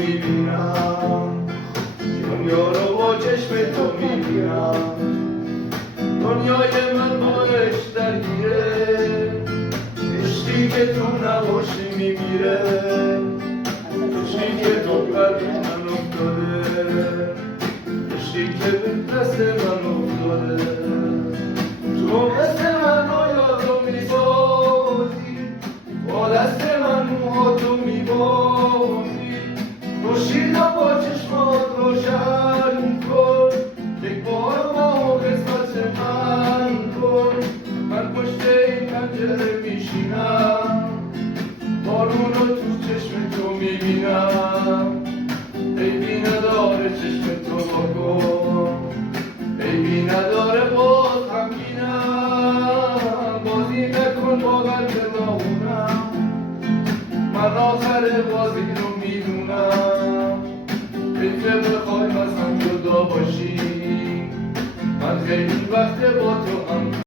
میبینم، دنیا رو با چشم تو میبینم. دنیای من با عشق درگیره، عشقی که تو نباشی میمیره، عشقی که تو قلب من افتاده، عشقی که به دست من افتاده. تو مثل من رو یادو میبازی، با دست من موهاتو میبازی. خورشیدا با چشمات روشن کن، یک بار ما قسمت من کن. من پشت این پنجره میشینم، بارون رو تو چشم تو میبینم. عیبی نداره چشم تو بکن، عیبی نداره باز غمگینم. بازی نکن با قلب ناخونم، من آخر بازی رو میدونم. حیفه بخوای از هم جدا باشی، من خیلی وقت با تو هم